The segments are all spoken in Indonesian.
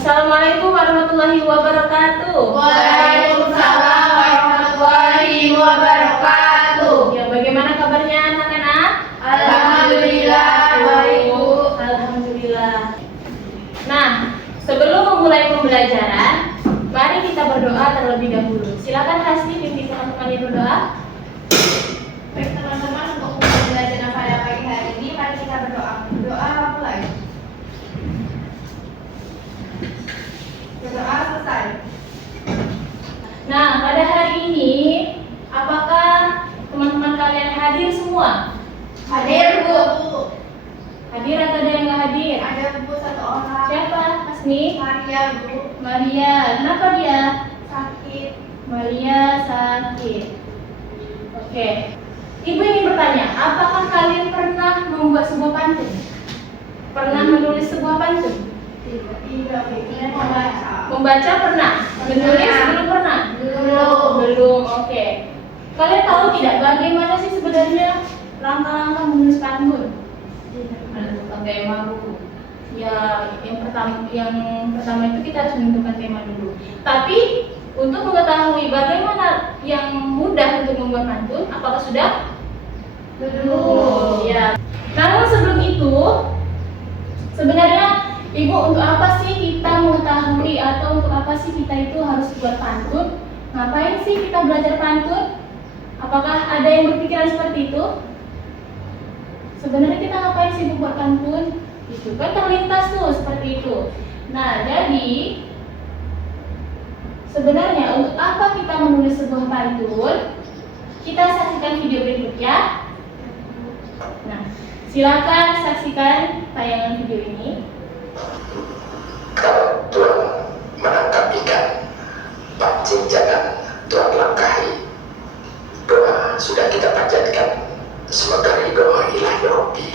Assalamualaikum warahmatullahi wabarakatuh. Waalaikumsalam warahmatullahi wabarakatuh. Ya, bagaimana kabarnya anak-anak? Alhamdulillah baik, Bu. Alhamdulillah. Nah, sebelum memulai pembelajaran, mari kita berdoa terlebih dahulu. Silakan Hasni pimpin teman-teman berdoa. Baik teman-teman, untuk pembelajaran pada pagi hari ini, mari kita berdoa. Doa mulai. Berdoa selesai. Nah, pada hari ini, apakah teman-teman kalian hadir semua? Hadir, Bu. Hadir atau ada yang nggak hadir? Ada, Bu, satu orang. Siapa? Hasni? Maria, Bu. Maria. Kenapa dia? Sakit. Maria sakit. Oke. Ibu ingin bertanya, apakah kalian pernah membuat sebuah pantun? Pernah menulis sebuah pantun? Tidak, Bu. Kita membaca. Membaca pernah? Menulis belum pernah? Belum. Oke. Kalian tahu tidak bagaimana sih sebenarnya langkah-langkah menulis pantun? Menentukan tema buku. Ya, yang pertama itu kita harus menentukan tema dulu. Tapi untuk mengetahui bagaimana yang mudah untuk membuat pantun, apakah sudah? Belum. Ya. Namun sebelum itu, sebenarnya Ibu, untuk apa sih kita mengetahui atau untuk apa sih kita itu harus buat pantun? Ngapain sih kita belajar pantun? Apakah ada yang berpikiran seperti itu? Sebenarnya kita ngapain sih buat pantun? Itu kan terlintas tuh seperti itu. Nah, jadi sebenarnya untuk apa kita menulis sebuah pantun? Kita saksikan video berikut ya. Nah, silakan saksikan tayangan video ini. Kalau Tuhan menangkap ikan, pancing jangan Tuhan langkahi. Doa sudah kita panjatkan, semoga ridho ilahi Rabbi.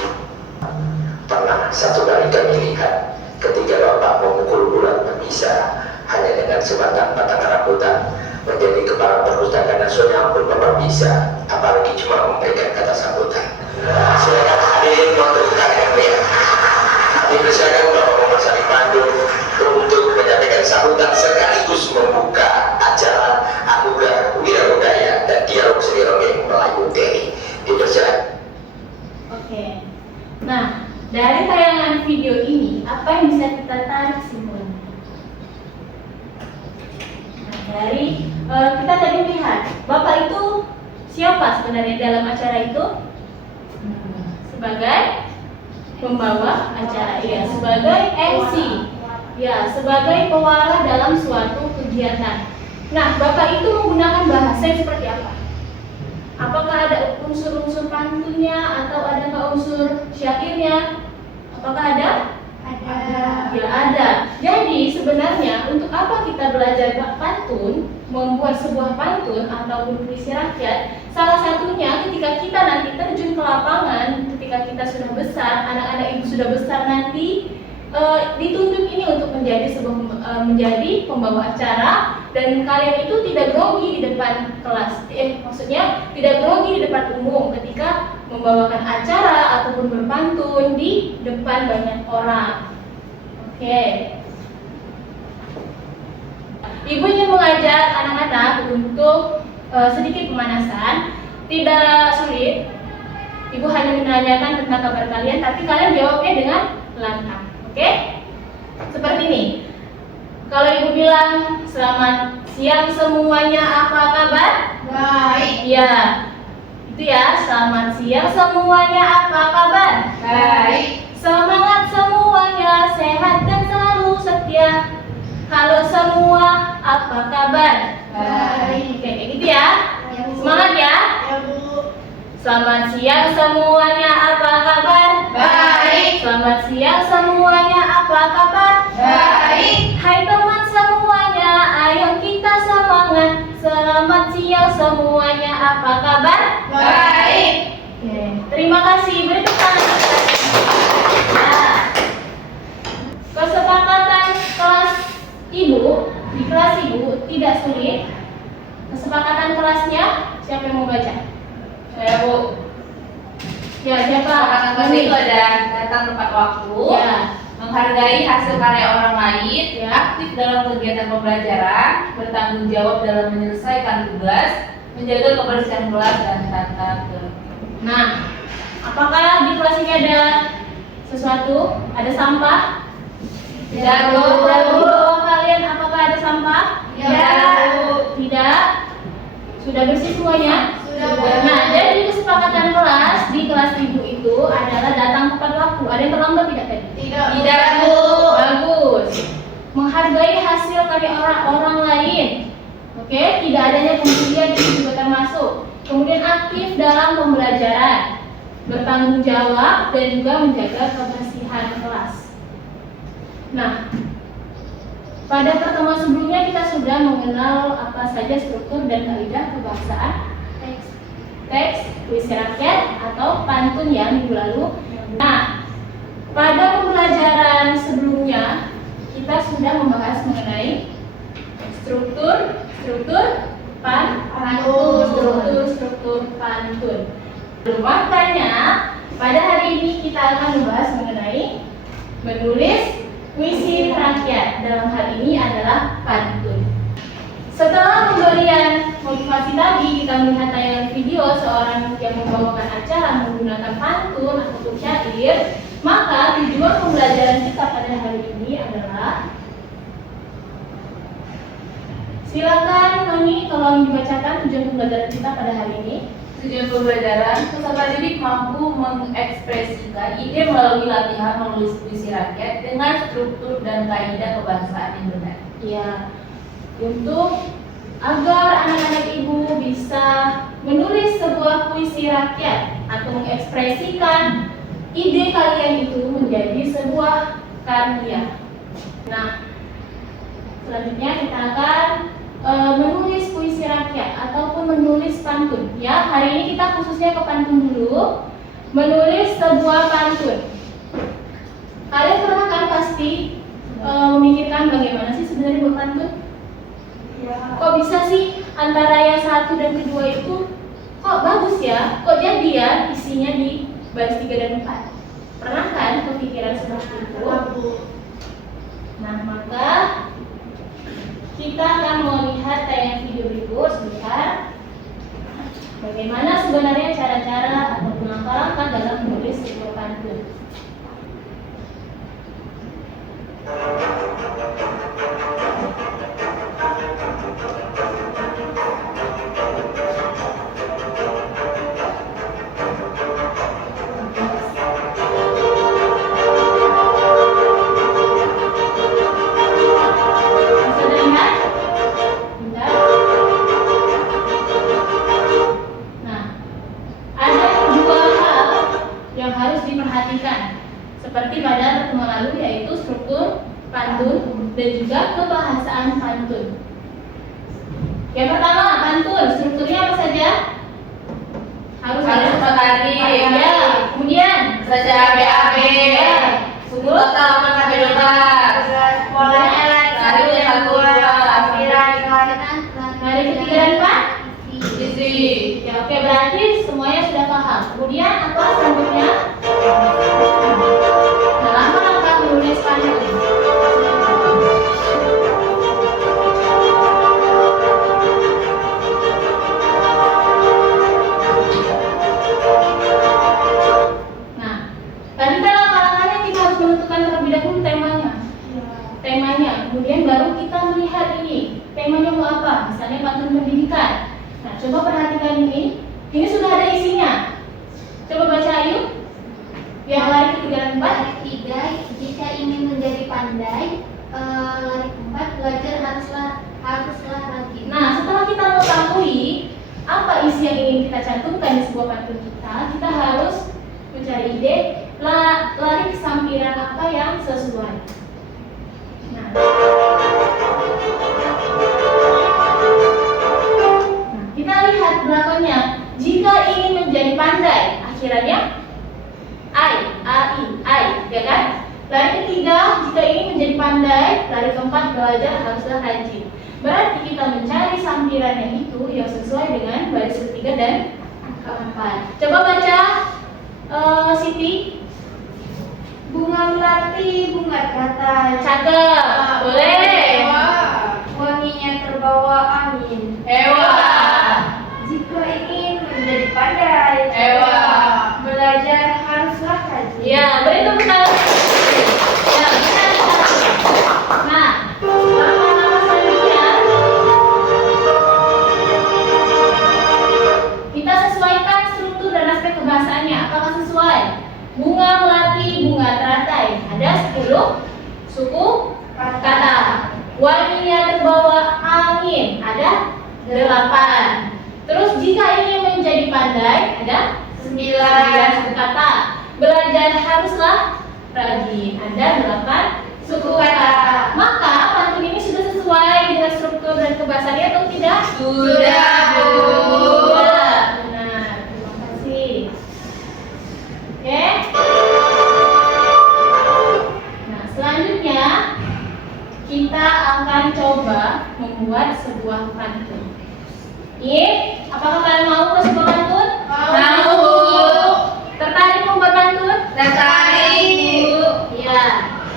Pernah satu kali kami lihat ketika Bapak memukul bulan pemisah hanya dengan sebatang batang rambutan. Menjadi kepala perpustakaan nasional pun Bapak bisa, apalagi cuma memberikan kata sambutan. Silakan hadirin menentukan yang melihat. Dipersilakan Bapak memasang pantun untuk menyampaikan sambutan sekaligus membuka acara Anugerah Wirabudaya dan Dialog Seni Ronggeng Melayu TNI. Dipersilakan. Oke. Nah, dari tayangan video ini, apa yang bisa kita tarik simpulannya? Nah, kita tadi lihat, Bapak itu siapa sebenarnya dalam acara itu? Sebagai pembawa acara, ya, sebagai MC, ya, sebagai pewara dalam suatu kegiatan. Nah, Bapak itu menggunakan bahasa yang seperti apa? Apakah ada unsur-unsur pantunnya atau ada nggak unsur syairnya? Apakah ada? Ada. Ya, ada. Jadi sebenarnya untuk apa kita belajar pantun, membuat sebuah pantun ataupun puisi rakyat? Salah satunya ketika kita nanti terjun ke lapangan, ketika kita sudah besar, anak-anak ibu sudah besar nanti dituntut ini untuk menjadi pembawa acara, dan kalian itu tidak grogi di depan kelas, maksudnya tidak grogi di depan umum ketika membawakan acara ataupun berpantun di depan banyak orang. Oke. Ibu ingin mengajak anak-anak untuk sedikit pemanasan, tidak sulit. Ibu hanya menanyakan tentang kabar kalian, tapi kalian jawabnya dengan lantang. Oke? Seperti ini. Kalau ibu bilang selamat siang semuanya, apa kabar? Baik. Ya, itu ya. Selamat siang semuanya, apa kabar? Baik. Semangat semuanya, sehat dan selalu setia. Halo semua, apa kabar? Baik. Oke, kayak gitu ya. Semangat ya. Ya, Bu. Selamat siang semuanya, apa kabar? Baik. Selamat siang semuanya, apa kabar? Baik. Hai teman semuanya, ayo kita semangat. semuanya, apa kabar? Baik. Oke, terima kasih. Beri tepuk tangan. Nah, kesepakatan kelas ibu di kelas ibu tidak sulit. Kesepakatan kelasnya siapa yang mau baca? Saya Bu. Ya, siapa? Kesepakatan itu ada datang tepat waktu, Ya, menghargai hasil karya orang lain, Ya. aktif dalam kegiatan pembelajaran, bertanggung jawab dalam menyelesaikan tugas, menjaga kebersihan kelas dan tata tertib. nah, apakah di kelas ini ada sesuatu? Ada sampah? Tidak, Bu. Di bawah kalian apakah ada sampah? Ya. Tidak. Sudah bersih semuanya? Sudah, Bu. Nah, jadi kesepakatan kelas di kelas ibu itu adalah datang tepat waktu. Ada yang terlambat tidak tadi? Tidak, Bu. Bagus. Menghargai hasil karya orang lain. Oke, tidak adanya kemudian itu juga termasuk. Kemudian aktif dalam pembelajaran, bertanggung jawab dan juga menjaga kebersihan kelas. Nah, pada pertemuan sebelumnya kita sudah mengenal apa saja struktur dan kaidah kebahasaan teks, puisi rakyat atau pantun yang minggu lalu. Nah, pada pembelajaran sebelumnya kita sudah membahas mengenai struktur pantun. Makanya pada hari ini kita akan membahas mengenai menulis puisi rakyat. Dalam hal ini adalah pantun. Setelah pemberian motivasi tadi, kita melihat tayangan video seorang yang membawakan acara menggunakan pantun ataupun syair, maka tujuan pembelajaran kita pada hari ini adalah, silakan Noni tolong dibacakan tujuan pembelajaran kita pada hari ini. Tujuan pembelajaran, peserta didik mampu mengekspresikan ide melalui latihan menulis puisi rakyat dengan struktur dan kaidah kebahasaan yang benar. Ya, untuk agar anak-anak ibu bisa menulis sebuah puisi rakyat atau mengekspresikan ide kalian itu menjadi sebuah karya. Nah, selanjutnya kita akan menulis puisi rakyat ataupun menulis pantun. Ya, hari ini kita khususnya ke pantun dulu. Menulis sebuah pantun. Kalian pernah kan pasti memikirkan bagaimana sih sebenarnya buat pantun? Kok bisa sih antara yang satu dan kedua itu kok bagus ya? Kok jadi ya isinya di baris 3 dan 4? Pernah kan kepikiran seperti itu? Nah, maka kita akan melihat tayangan video berikut sebentar. Bagaimana sebenarnya cara-cara ataupun langkah-langkah dalam menulis sebuah pantun. Bisa terlihat? Bentar. Nah, ada dua hal yang harus diperhatikan seperti pada pertemuan lalu, yaitu struktur pantun dan juga kebahasaan pantun. Yang pertama, pantun strukturnya apa saja? Harus 4 hari. Ya. Kemudian Saja ABAB. Ya. Total 8 sampai 12. Polanya Hari yang 1, 2, hari ketiga dan 4. isi. Ya, oke, berarti semuanya sudah paham. Kemudian apa selanjutnya? Dalam rangka menulis pantun. Nah, tadi kan langkah-langkahnya kita harus menentukan terlebih dahulu temanya, kemudian baru kita melihat ini temanya mau apa, misalnya pantun pendidikan. Nah, coba perhatikan ini sudah ada isinya. Coba baca yuk. Yang lari ketiga dan 4. Lari 3, jika ingin menjadi pandai. Lari 4, belajar haruslah rajin. Nah, setelah kita mengetahui apa isi yang ingin kita cantumkan di sebuah pantun kita harus mencari ide, lari sampiran apa yang sesuai. Nah, kita belajar haruslah rajin. Berarti kita mencari sampirannya itu yang sesuai dengan baris ketiga dan keempat. Coba baca, Siti. Bunga melati, bunga teratai. Cakep, boleh. Wanginya terbawa angin. Jika ingin menjadi pandai, belajar haruslah rajin. Ya, beri tepuk tangan. Ya, benar. Nah, langkah-langkah selanjutnya kita sesuaikan struktur dan aspek kebahasaannya. Apakah sesuai? Bunga melati, bunga teratai. Ada 10 suku kata. Wanginya terbawa angin. Ada 8. Terus jika ingin menjadi pandai, ada 9 suku kata. Belajar haruslah rajin. Ada 8 suku kata. Maka pantun ini sudah sesuai dengan struktur dan kebahasaannya atau tidak? Sudah, Bu. Sudah. Benar. Terima kasih. Oke. Nah, selanjutnya kita akan coba membuat sebuah pantun. Apakah kalian mau ke sebuah pantun? Mau, Bu. Tertarik membuat pantun? Tertarik, Bu. Iya.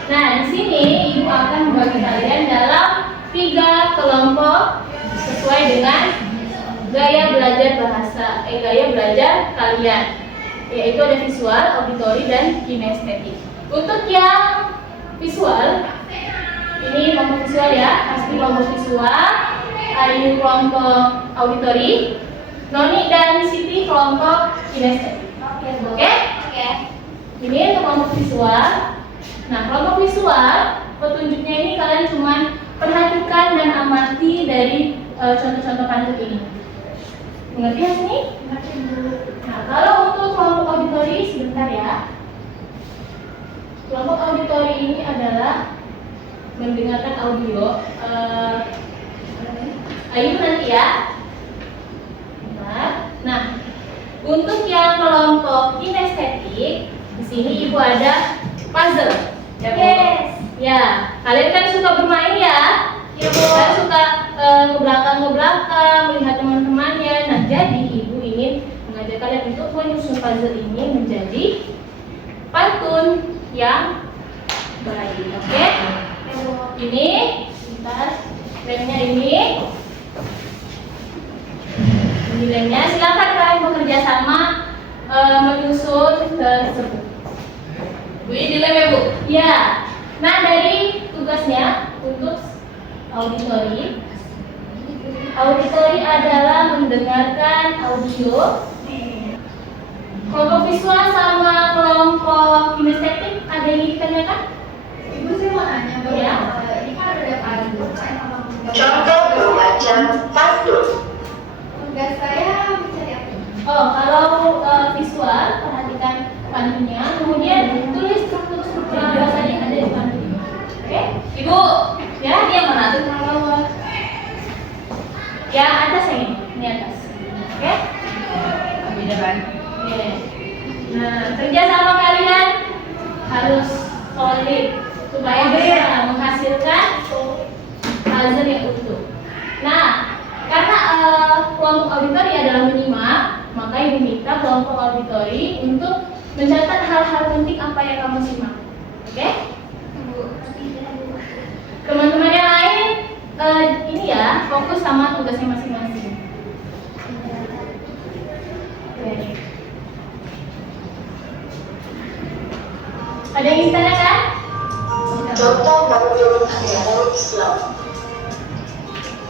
Nah, di sini Ibu akan membagi kalian dalam 3 kelompok sesuai dengan gaya belajar gaya belajar kalian, yaitu ada visual, auditori, dan kinestetik. Untuk yang visual, ini kelompok visual ya, pasti kelompok visual. Ayu kelompok auditori, Noni dan Siti kelompok kinestetik. Oke? Ini untuk kelompok visual. Nah, kelompok visual, petunjuknya ini kalian cuman perhatikan dan amati dari contoh-contoh pantun ini. Mengerti ya sini? Nah, kalau untuk kelompok auditori, sebentar ya. Kelompok auditori ini adalah mendengarkan audio. Ayo nanti ya. Bentar. Nah, untuk yang kelompok kinestetik, di sini Ibu ada puzzle. Ya, Bu. Ya, kalian kan suka bermain ya? Ya, Bu. Kalian suka ngebelakang melihat teman-temannya. Nah, jadi Ibu ingin mengajak kalian untuk menyusun puzzle ini menjadi pantun yang baik. Oke? Ini, sebentar, lemnya ini. Ini lemnya. Silakan kalian bekerja sama menyusun tersebut. Bu, ini di lem ya, Bu? Ya. Nah, dari tugasnya untuk auditori. Auditori adalah mendengarkan audio. Kelompok visual sama kelompok kinestetik ada yang ingin ditanyakan? Ibu, saya mau nanya, Bu. Ya. Ini kan ada pantun. Contoh membaca pantun. Tugas saya mencari apa? Oh, kalau visual perhatikan pantunnya, kemudian tulis struktur-struktur bahasanya yang ada di pantun. Oke? Ibu, Ya, ini yang mana tuh? Yang atas ini atas. Oke? Beda kan? Oke. Nah, kerja sama kalian harus solid supaya bisa menghasilkan puzzle yang utuh. Nah, karena kelompok auditori adalah menyimak, maka Ibu minta kelompok auditori untuk mencatat hal-hal penting apa yang kamu simak. Oke? Teman-teman yang lain ini ya, fokus sama tugasnya masing-masing. Oke. Ada yang ingin ditanyakan? Contoh pantun ajaran Islam.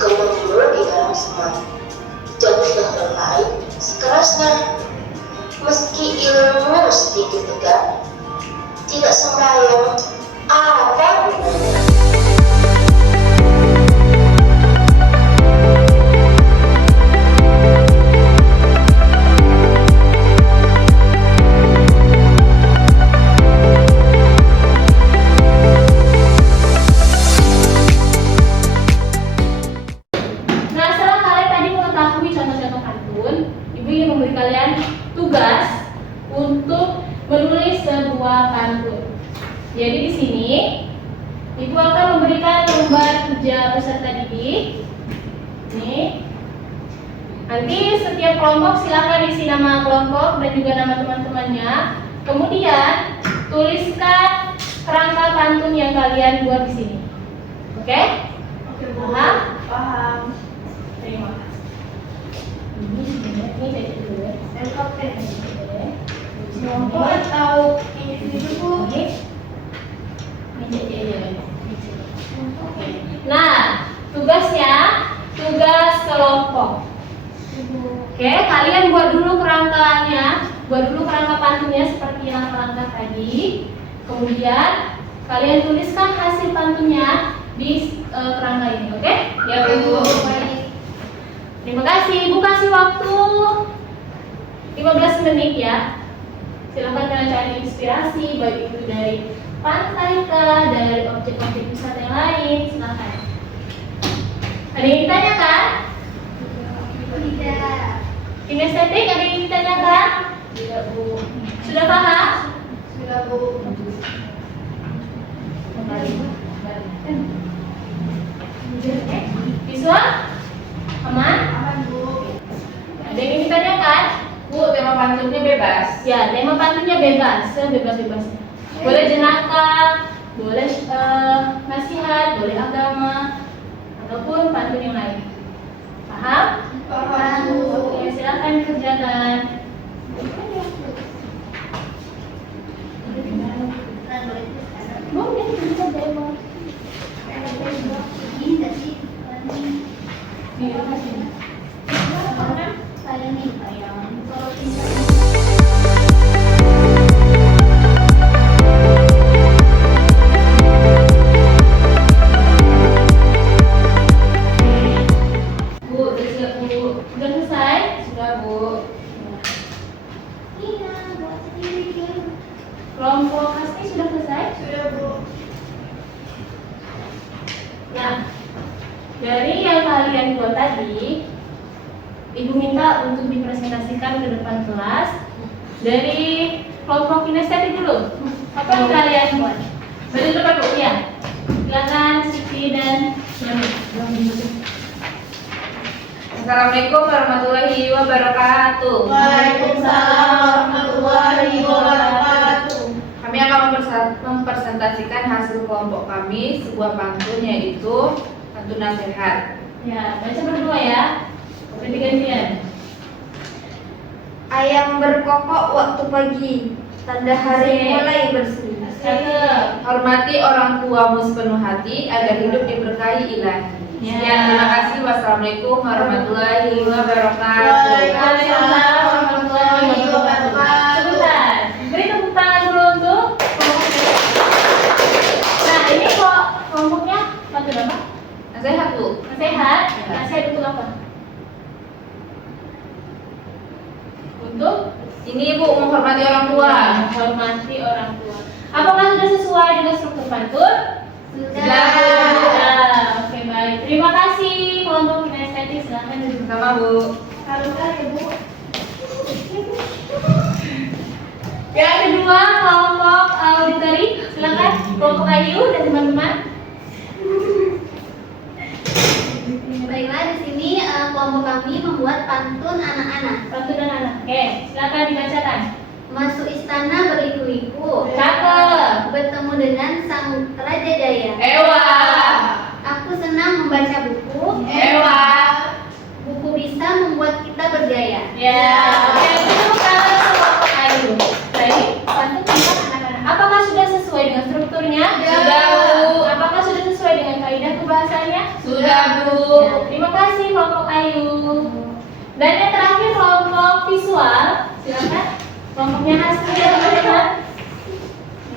Kemudian di dalam semak, jatuhlah lemai sekerasnya. Meski ilmu sedikit tegak, tidak sembahyang apa gunanya. Nah, setelah kalian tadi mengetahui contoh-contoh pantun, Ibu ingin memberi kalian tugas untuk menulis sebuah pantun. Jadi di sini Ibu akan memberikan lembar kerja peserta didik. Nih. Nanti setiap kelompok silakan isi nama kelompok dan juga nama teman-temannya. Kemudian tuliskan kerangka pantun yang kalian buat di sini. Oke? Paham? Paham. Terima kasih. Ini jadi dulu ya. Kelompok atau individu Bu? Ini jadi aja. Oke. Nah, tugasnya tugas kelompok. Oke, kalian buat dulu kerangkanya, buat dulu kerangka pantunnya seperti yang langkah tadi. Kemudian kalian tuliskan hasil pantunnya di kerangka ini, oke? Ya Bu. Terima kasih. Ibu kasih waktu 15 menit ya. Silakan kalian cari inspirasi, baik itu dari pantai kah, dari objek-objek wisata yang lain, silakan. Ada yang ditanyakan? Tidak. Kinestetik ada yang ditanyakan? Tidak Bu. Sudah paham? Sudah Bu. Visual? Aman? Aman Bu. Ada yang ditanyakan? Bu, tema pantunnya bebas. Ya, tema pantunnya bebas, sebebas-bebasnya. Boleh jenaka, boleh nasihat, boleh agama, ataupun pantun yang lain. Paham? Paham Bu. Oke, silakan kerjakan. Boleh, kita bebas. Ini nggak sih? Terima kasih. Saya nih, kalau Bu, udah siap Bu. Udah selesai? Sudah Bu. iya, buat sendiri kan. Kelompok Hasti sudah selesai? Sudah Bu. Nah, dari yang kalian buat tadi, Ibu minta untuk dipresentasikan ke depan kelas. Dari kelompok kinestetik dulu. Apa yang kalian buat? Berdiri depan Bu, ya. Silakan Siti dan Mami. Assalamualaikum warahmatullahi wabarakatuh. Waalaikumsalam warahmatullahi wabarakatuh. Kami akan mempresentasikan hasil kelompok kami sebuah pantun yaitu pantun nasihat. Ya, baca berdua ya. Ganti-gantian. Ayam berkokok waktu pagi, tanda hari mulai bersih. Cakep. Hormati orang tuamu sepenuh hati agar hidup diberkahi ilahi. Ya. Sekian, terima kasih. Wassalamualaikum warahmatullahi wabarakatuh. Waalaikumsalam warahmatullahi wabarakatuh. Sebentar, beri tepuk tangan dulu untuk kelompok. Nah, ini kok kelompoknya pantun apa? Nasihat Bu. Nasihat. Nasihat untuk apa? Untuk Ini Bu, menghormati orang tua. menghormati orang tua. Apakah sudah sesuai dengan struktur pantun? Sudah. Oke, baik. Terima kasih kelompok kinestetik. Silahkan duduk. Sama Bu. Haruskah ya Bu? Yang kedua kelompok auditori, silakan kelompok Ayu dan teman-teman. Baiklah, di sini kelompok kami membuat pantun anak-anak. Pantun dan anak. Oke, silakan dibacakan. Masuk istana berliku-liku, Cakep. bertemu dengan sang raja jaya. Ewa. Aku senang membaca buku. Ewa. Buku bisa membuat kita berjaya. Ya, oke, tepuk tangan untuk kelompok Ayu. Baik, pantun tentang anak-anak. Apakah sudah sesuai dengan strukturnya? Sudah, Bu. Apakah sudah sesuai dengan kaidah kebahasaannya? Sudah Bu. Ya, terima kasih kelompok Ayu. Dan yang terakhir kelompok visual, silakan. Kelompoknya Hasti dan teman-teman.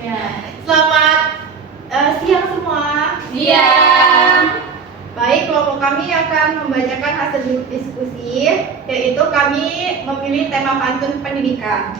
Ya. Selamat siang semua. Siang. Baik, kelompok kami akan membacakan hasil diskusi, yaitu kami memilih tema pantun pendidikan.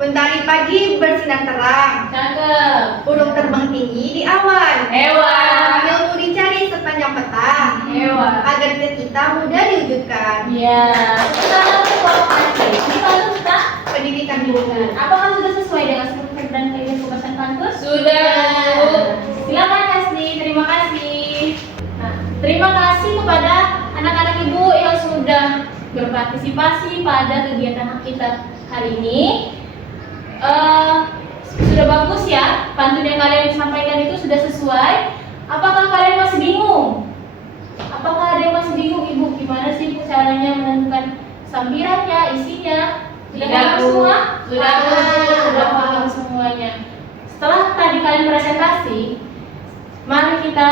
Mentari pagi bersinar terang, Cakep. burung terbang tinggi di awan. Ewa. Ilmu dicari sepanjang petang, Ewa. agar kita mudah diwujudkan. Ya, sekarang kelompok Hasti. Ini pantun tentang Pendidikan pendidikan. Bu. Apakah sudah sesuai dengan struktur dan kaidah kebahasan pantun? Sudah Bu. Silakan Hasti, terima kasih. Terima kasih kepada anak-anak ibu yang sudah berpartisipasi pada kegiatan kita hari ini. Sudah bagus ya, pantun yang kalian sampaikan itu sudah sesuai. Apakah kalian masih bingung? Apakah ada yang masih bingung ibu? Gimana sih Bu caranya menentukan sampirannya, isinya? Sudah paham semua? Sudah paham semuanya. Setelah tadi kalian presentasi, mari kita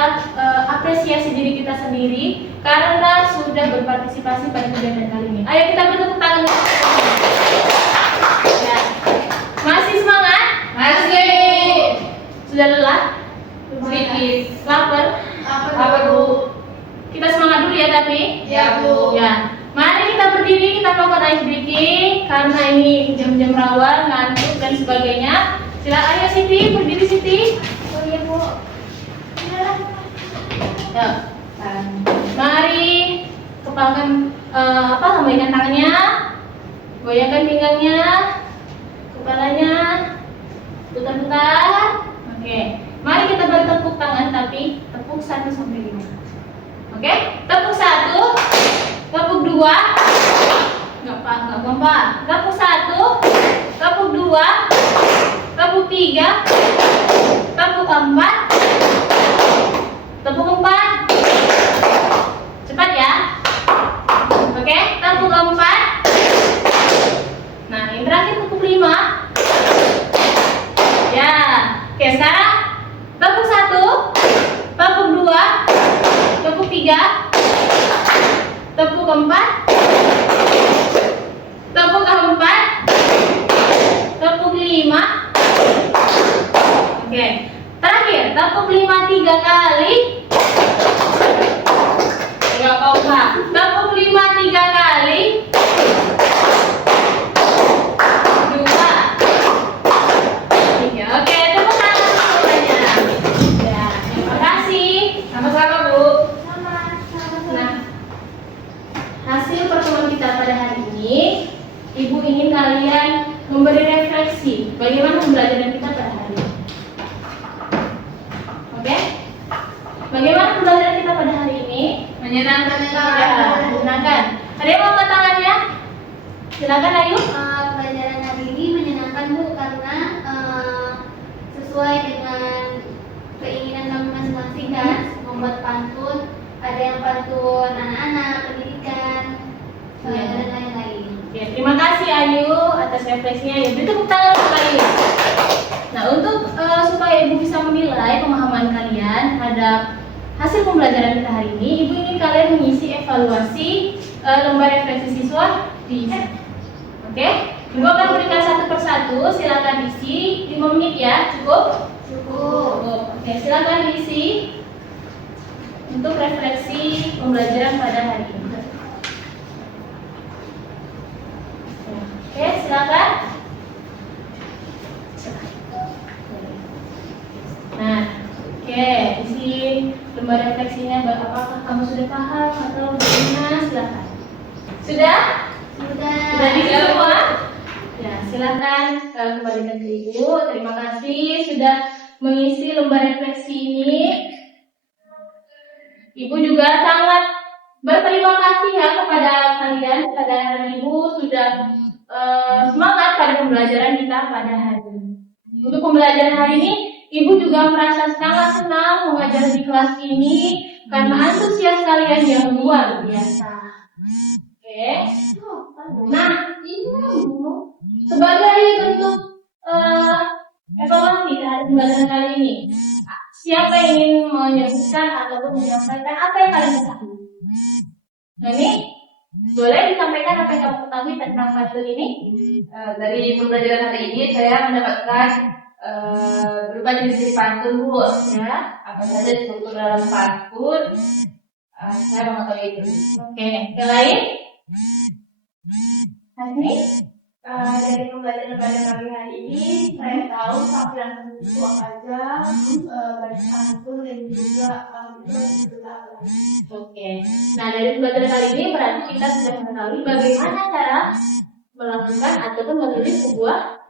apresiasi diri kita sendiri karena sudah berpartisipasi pada kegiatan kali ini. Ayo kita bertepuk tangan. Ya. Masih semangat? Masih. Sudah lelah? Sedikit. Lapar? Apa Bu? Kita semangat dulu ya tapi. Ya Bu. Ya. Mari kita berdiri, kita melakukan ice breaking karena ini jam-jam rawan, ngantuk dan sebagainya. Silakan ayo Siti, berdiri Siti. Oh iya Bu. Ya. Mari kepalkan lambaikan tangannya, goyangkan pinggangnya, kepalanya, putar-putar. Oke. Mari kita bertepuk tangan tapi tepuk 1 sampai 5. Oke? Tepuk 1, tepuk 2. Enggak apa-apa. Tepuk 1, tepuk 2, tepuk 3, tepuk 4. Tepuk 4. Cepat ya. Oke, tepuk 4. Nah, yang terakhir tepuk 5. Ya. Oke, sekarang tepuk 1, tepuk 2, tepuk 3, tepuk 4, tepuk 4, tepuk 5. Oke. Terakhir, tepuk 5 3 kali. Enggak apa-apa. Tepuk 5 3 kali. 2, 3. Oke, tepuk tangan semuanya. Ya, terima kasih. Sama-sama Bu. Nah, hasil pertemuan kita pada hari ini, Ibu ingin kalian memberi refleksi bagaimana pembelajaran kita pada hari ini. Oke? Bagaimana pembelajaran kita pada hari ini? Menyenangkan. Ya, menyenangkan. Ada yang mau angkat tangannya? Silakan Ayu. Pelajaran hari ini menyenangkan Bu karena sesuai dengan keinginan kami masing-masing kan, membuat pantun. Ada yang pantun anak-anak, pendidikan, Iya. dan lain-lain. Oke, terima kasih Ayu atas refleksinya. Ya, beri tepuk tangan untuk Ayu. Nah, untuk supaya Ibu bisa menilai pemahaman kalian terhadap hasil pembelajaran kita hari ini, Ibu ingin kalian mengisi evaluasi lembar refleksi siswa di Oke? Ibu akan berikan satu persatu, silakan isi 5 menit ya, cukup? Cukup. Oke, silakan diisi untuk refleksi pembelajaran pada hari ini. Oke, silakan. Nah, oke, isi lembar refleksinya. Apakah kamu sudah paham atau bagaimana? Silakan. Sudah? Sudah diisi semua? Ya, silakan kembalikan ke Ibu. Terima kasih sudah mengisi lembar refleksi ini. Ibu juga sangat berterima kasih ya kepada kalian, kepada Ibu sudah semangat pada pembelajaran kita pada hari ini. Untuk pembelajaran hari ini, Ibu juga merasa sangat senang mengajar di kelas ini karena antusias kalian yang luar biasa. Oke. Nah, sebagai bentuk evaluasi terhadap pembelajaran kali ini, siapa yang ingin menyebutkan ataupun menyampaikan apa yang kalian ketahui? Nah, ini boleh disampaikan apa yang kamu ketahui tentang pantun ini? Dari pembelajaran hari ini saya mendapatkan berupa jenis pantun Bu. Ya. Apa saja struktur dalam pantun, saya mengetahui itu. Oke. Yang lain? Hasni? Dari pembelajaran pada pagi hari ini, saya tahu sampiran itu apa aja, baris pantun dan juga Oke. Nah, dari pembelajaran kali ini berarti kita sudah mengetahui bagaimana cara melakukan ataupun menulis sebuah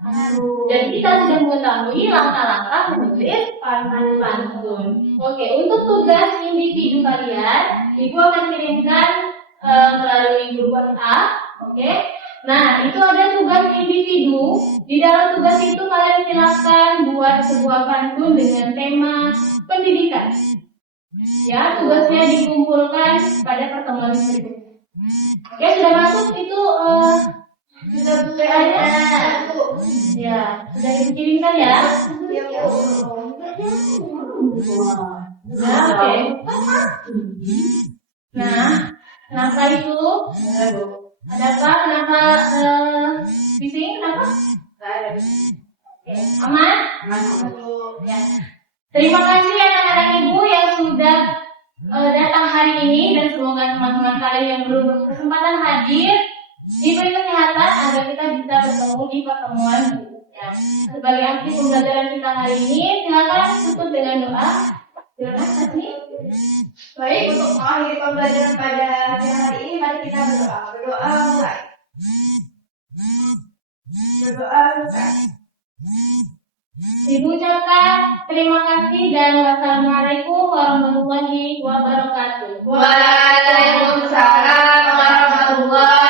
Dan kita sudah mengetahui langkah-langkah menulis pantun. Oke, untuk tugas individu kalian, Ibu akan kirimkan melalui grup WhatsApp. Oke. Nah, itu ada tugas individu. Di dalam tugas itu kalian silakan buat sebuah pantun dengan tema pendidikan. Ya, tugasnya dikumpulkan pada pertemuan berikutnya. Oke, sudah masuk itu sudah PA-nya? Ya, sudah dikirimkan ya? Nah, oke. Nah, kenapa itu? Ada apa? Kenapa bising? Kenapa? Oke, aman? Ya. Terima kasih anak-anak Ibu yang sudah datang hari ini, dan semoga teman-teman kalian yang belum berkesempatan hadir diberi kesehatan agar kita bisa bertemu di pertemuan berikutnya. Sebagai akhir pembelajaran kita hari ini, silakan tutup dengan doa. Silakan Kasmi. Baik, untuk mengakhiri pembelajaran pada hari ini, mari kita berdoa. Berdoa mulai. Berdoa selesai. Ibu ucapkan terima kasih dan wassalamualaikum warahmatullahi wabarakatuh. Waalaikumsalam warahmatullahi